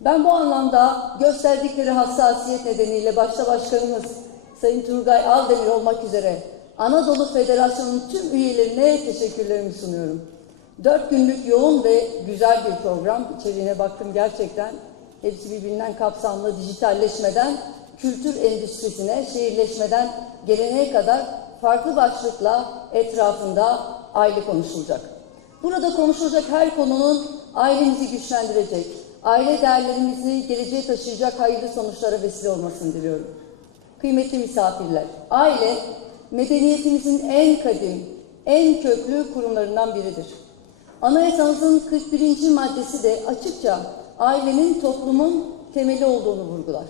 Ben bu anlamda gösterdikleri hassasiyet nedeniyle başta başkanımız Sayın Turgay Aldemir olmak üzere Anadolu Federasyonu'nun tüm üyelerine teşekkürlerimi sunuyorum. Dört günlük yoğun ve güzel bir program. İçeriğine baktım gerçekten. Hepsi birbirinden kapsamlı dijitalleşmeden kültür endüstrisine, şehirleşmeden geleneğe kadar farklı başlıkla etrafında aile konuşulacak. Burada konuşulacak her konunun ailemizi güçlendirecek, aile değerlerimizi geleceğe taşıyacak hayırlı sonuçlara vesile olmasını diliyorum. Kıymetli misafirler, aile medeniyetimizin en kadim, en köklü kurumlarından biridir. Anayasamızın 41. maddesi de açıkça ailenin toplumun temeli olduğunu vurgular.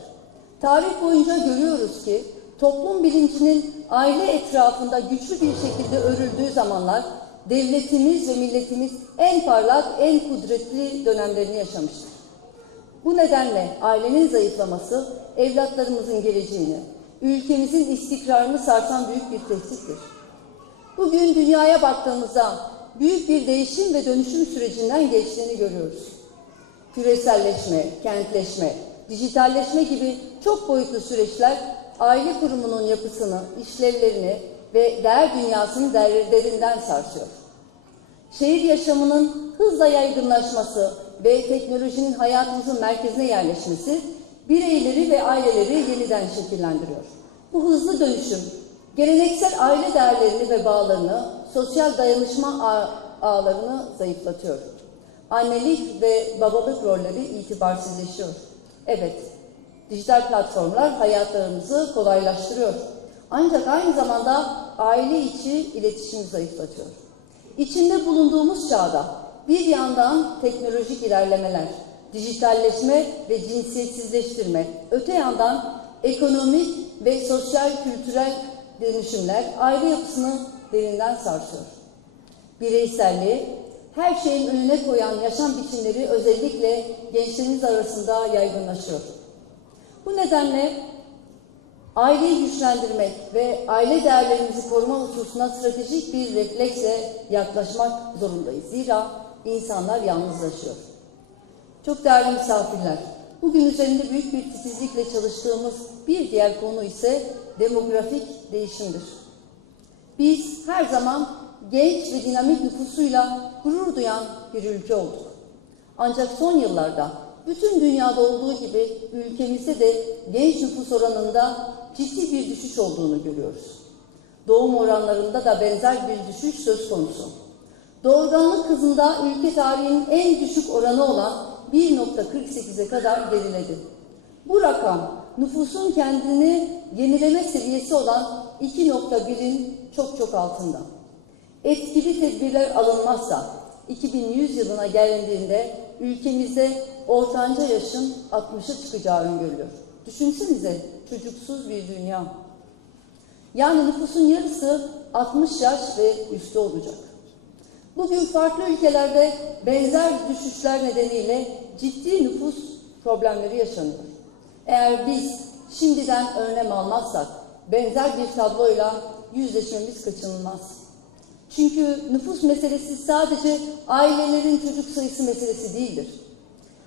Tarih boyunca görüyoruz ki toplum bilincinin aile etrafında güçlü bir şekilde örüldüğü zamanlar devletimiz ve milletimiz en parlak, en kudretli dönemlerini yaşamıştır. Bu nedenle ailenin zayıflaması evlatlarımızın geleceğini, ülkemizin istikrarını sarsan büyük bir tehdittir. Bugün dünyaya baktığımızda büyük bir değişim ve dönüşüm sürecinden geçtiğini görüyoruz. Küreselleşme, kentleşme, dijitalleşme gibi çok boyutlu süreçler aile kurumunun yapısını, işlevlerini ve değer dünyasını derinden sarsıyor. Şehir yaşamının hızla yaygınlaşması ve teknolojinin hayatımızın merkezine yerleşmesi bireyleri ve aileleri yeniden şekillendiriyor. Bu hızlı dönüşüm geleneksel aile değerlerini ve bağlarını, sosyal dayanışma ağ ağlarını zayıflatıyor. Annelik ve babalık rolleri itibarsızleşiyor. Evet, dijital platformlar hayatlarımızı kolaylaştırıyor. Ancak aynı zamanda aile içi iletişimi zayıflatıyor. İçinde bulunduğumuz çağda bir yandan teknolojik ilerlemeler, dijitalleşme ve cinsiyetsizleştirme, öte yandan ekonomik ve sosyal kültürel dönüşümler aile yapısını derinden sarsıyor. Bireyselliği, her şeyin önüne koyan yaşam biçimleri özellikle gençlerimiz arasında yaygınlaşıyor. Bu nedenle aileyi güçlendirmek ve aile değerlerimizi koruma hususuna stratejik bir refleksle yaklaşmak zorundayız. Zira insanlar yalnızlaşıyor. Çok değerli misafirler, bugün üzerinde büyük bir titizlikle çalıştığımız bir diğer konu ise demografik değişimdir. Biz her zaman genç ve dinamik nüfusuyla gurur duyan bir ülke olduk. Ancak son yıllarda bütün dünyada olduğu gibi ülkemizde de genç nüfus oranında ciddi bir düşüş olduğunu görüyoruz. Doğum oranlarında da benzer bir düşüş söz konusu. Doğurganlık hızında ülke tarihinin en düşük oranı olan 1.48'e kadar geriledi. Bu rakam nüfusun kendini yenileme seviyesi olan 2.1'in çok çok altında. Etkili tedbirler alınmazsa 2100 yılına gelindiğinde ülkemizde ortanca yaşın 60'a çıkacağı öngörülüyor. Düşünsenize çocuksuz bir dünya. Yani nüfusun yarısı 60 yaş ve üstü olacak. Bugün farklı ülkelerde benzer düşüşler nedeniyle ciddi nüfus problemleri yaşanıyor. Eğer biz şimdiden önlem almazsak benzer bir tabloyla yüzleşmemiz kaçınılmaz. Çünkü nüfus meselesi sadece ailelerin çocuk sayısı meselesi değildir.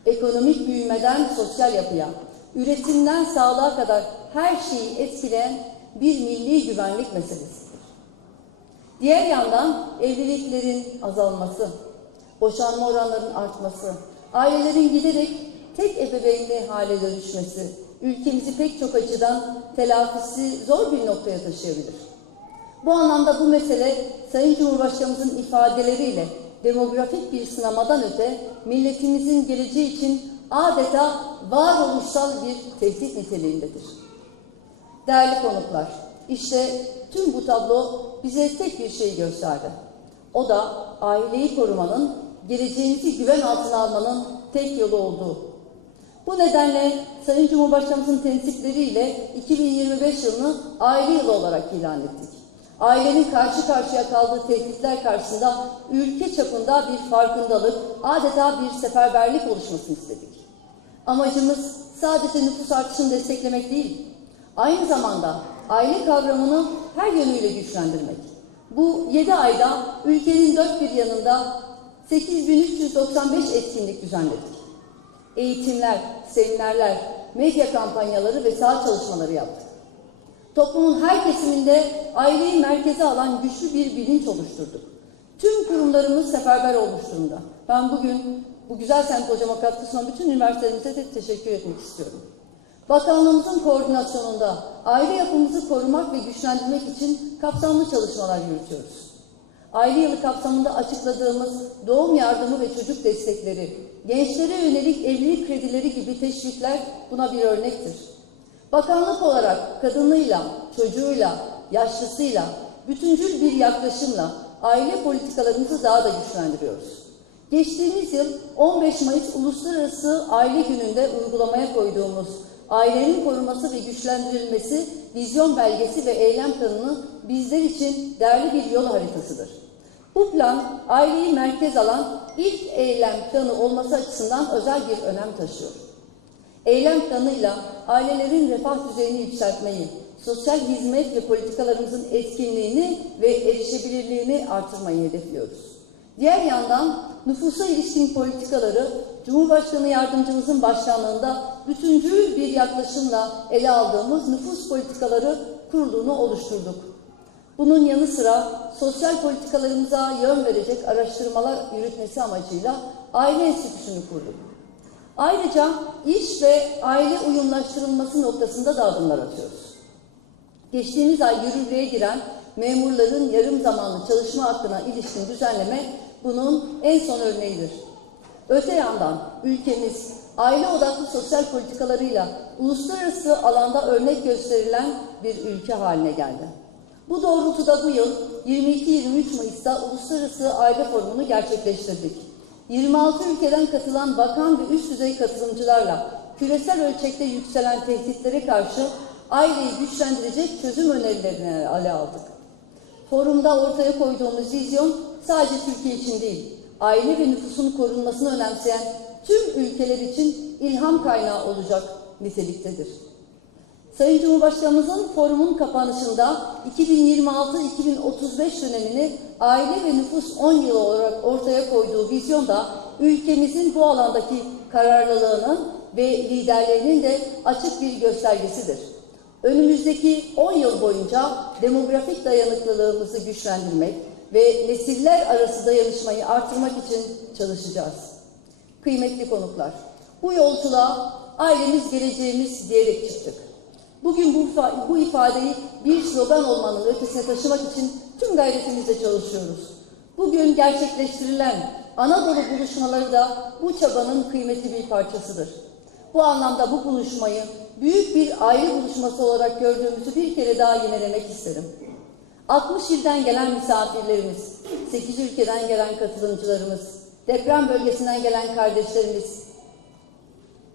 Ekonomik büyümeden sosyal yapıya, üretimden sağlığa kadar her şeyi etkileyen bir milli güvenlik meselesidir. Diğer yandan evliliklerin azalması, boşanma oranlarının artması, ailelerin giderek tek ebeveynli hale dönüşmesi, ülkemizi pek çok açıdan telafisi zor bir noktaya taşıyabilir. Bu anlamda bu mesele Sayın Cumhurbaşkanımızın ifadeleriyle demografik bir sınamadan öte milletimizin geleceği için adeta varoluşsal bir tehdit niteliğindedir. Değerli konuklar, işte tüm bu tablo bize tek bir şey gösterdi. O da aileyi korumanın, geleceğimizi güven altına almanın tek yolu olduğu. Bu nedenle Sayın Cumhurbaşkanımızın tensipleriyle 2025 yılını aile yılı olarak ilan ettik. Ailenin karşı karşıya kaldığı tehditler karşısında ülke çapında bir farkındalık, adeta bir seferberlik oluşmasını istedik. Amacımız sadece nüfus artışını desteklemek değil, aynı zamanda aile kavramını her yönüyle güçlendirmek. Bu 7 ayda ülkenin dört bir yanında 8395 etkinlik düzenledik. Eğitimler, seminerler, medya kampanyaları ve saha çalışmaları yaptık. Toplumun her kesiminde aileyi merkeze alan güçlü bir bilinç oluşturduk. Tüm kurumlarımız seferber olmuş durumda. Ben bugün bu güzel sempozyuma katkı sunan bütün üniversitelerimize de teşekkür etmek istiyorum. Bakanlığımızın koordinasyonunda aile yapımızı korumak ve güçlendirmek için kapsamlı çalışmalar yürütüyoruz. Aile yılı kapsamında açıkladığımız doğum yardımı ve çocuk destekleri, gençlere yönelik evlilik kredileri gibi teşvikler buna bir örnektir. Bakanlık olarak kadınıyla, çocuğuyla, yaşlısıyla, bütüncül bir yaklaşımla aile politikalarımızı daha da güçlendiriyoruz. Geçtiğimiz yıl 15 Mayıs Uluslararası Aile Günü'nde uygulamaya koyduğumuz ailenin korunması ve güçlendirilmesi vizyon belgesi ve eylem planı bizler için değerli bir yol haritasıdır. Bu plan aileyi merkez alan ilk eylem planı olması açısından özel bir önem taşıyor. Eylem planıyla ailelerin refah düzeyini yükseltmeyi, sosyal hizmet ve politikalarımızın etkinliğini ve erişebilirliğini artırmayı hedefliyoruz. Diğer yandan nüfusa ilişkin politikaları Cumhurbaşkanı Yardımcımızın başkanlığında bütüncül bir yaklaşımla ele aldığımız nüfus politikaları kurulunu oluşturduk. Bunun yanı sıra sosyal politikalarımıza yön verecek araştırmalar yürütmesi amacıyla aile enstitüsünü kurduk. Ayrıca iş ve aile uyumlaştırılması noktasında da adımlar atıyoruz. Geçtiğimiz ay yürürlüğe giren memurların yarım zamanlı çalışma hakkına ilişkin düzenleme bunun en son örneğidir. Öte yandan ülkemiz aile odaklı sosyal politikalarıyla uluslararası alanda örnek gösterilen bir ülke haline geldi. Bu doğrultuda bu yıl 22-23 Mayıs'ta Uluslararası Aile Forumu'nu gerçekleştirdik. 26 ülkeden katılan bakan ve üst düzey katılımcılarla küresel ölçekte yükselen tehditlere karşı aileyi güçlendirecek çözüm önerilerini ele aldık. Forumda ortaya koyduğumuz vizyon sadece Türkiye için değil, aile ve nüfusun korunmasını önemseyen tüm ülkeler için ilham kaynağı olacak niteliktedir. Sayın Cumhurbaşkanımızın forumun kapanışında 2026-2035 dönemini aile ve nüfus 10 yılı olarak ortaya koyduğu vizyonda ülkemizin bu alandaki kararlılığının ve liderliğinin de açık bir göstergesidir. Önümüzdeki 10 yıl boyunca demografik dayanıklılığımızı güçlendirmek ve nesiller arası dayanışmayı artırmak için çalışacağız. Kıymetli konuklar, bu yolculuğa ailemiz geleceğimiz diyerek çıktık. Bugün bu, bu ifadeyi bir slogan olmanın ötesine taşımak için tüm gayretimizle çalışıyoruz. Bugün gerçekleştirilen Anadolu buluşmaları da bu çabanın kıymetli bir parçasıdır. Bu anlamda bu buluşmayı büyük bir aile buluşması olarak gördüğümüzü bir kere daha yinelemek isterim. 60 ilden gelen misafirlerimiz, 8 ülkeden gelen katılımcılarımız, deprem bölgesinden gelen kardeşlerimiz,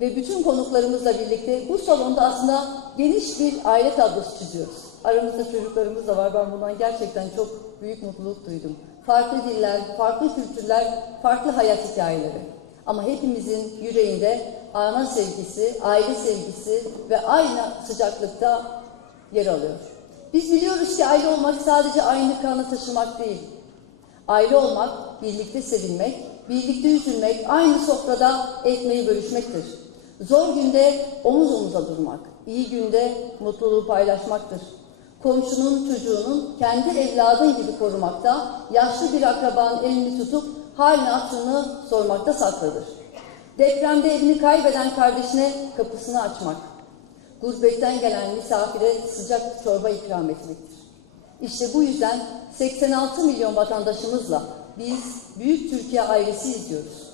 ve bütün konuklarımızla birlikte bu salonda aslında geniş bir aile tablosu çiziyoruz. Aramızda çocuklarımız da var. Ben bundan gerçekten çok büyük mutluluk duydum. Farklı diller, farklı kültürler, farklı hayat hikayeleri. Ama hepimizin yüreğinde ana sevgisi, aile sevgisi ve aynı sıcaklıkta yer alıyor. Biz biliyoruz ki aile olmak sadece aynı kanı taşımak değil. Aile olmak, birlikte sevilmek, birlikte üzülmek, aynı sofrada ekmeği bölüşmektir. Zor günde omuz omuza durmak, iyi günde mutluluğu paylaşmaktır. Komşunun çocuğunun kendi evladın gibi korumakta, yaşlı bir akrabanın elini tutup halini hatırını sormakta saklıdır. Depremde evini kaybeden kardeşine kapısını açmak, gurbetten gelen misafire sıcak çorba ikram etmektir. İşte bu yüzden 86 milyon vatandaşımızla biz Büyük Türkiye ailesi izliyoruz.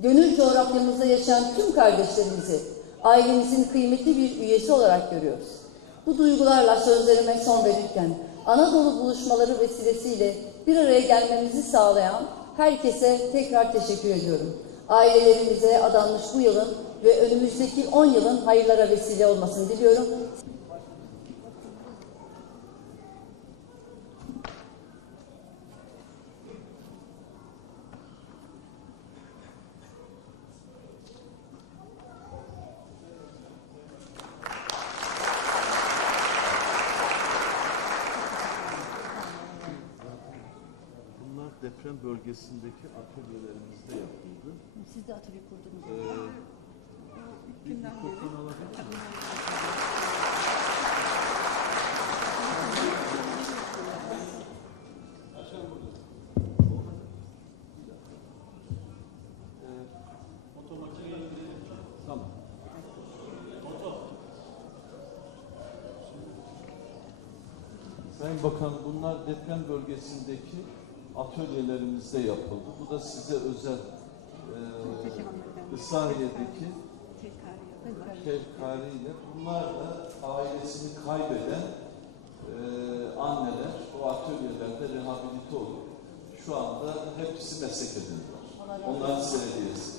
Gönül coğrafyamızda yaşayan tüm kardeşlerimizi ailemizin kıymetli bir üyesi olarak görüyoruz. Bu duygularla sözlerime son verirken Anadolu buluşmaları vesilesiyle bir araya gelmemizi sağlayan herkese tekrar teşekkür ediyorum. Ailelerimize adanmış bu yılın ve önümüzdeki 10 yılın hayırlara vesile olmasını diliyorum. Bunlar deprem bölgesindeki atölyelerimizde yapıldı. Siz de atölye kurdunuz. Ee, Sayın Bakan bunlar deprem bölgesindeki atölyelerimizde yapıldı. Bu da size özel e, Isahiye'deki tekrar yapıyorlar. tevkariyle bunlar da ailesini kaybeden e, anneler o atölyelerde rehabilite olup şu anda hepsi meslek edindiler. Onların size hediyesi.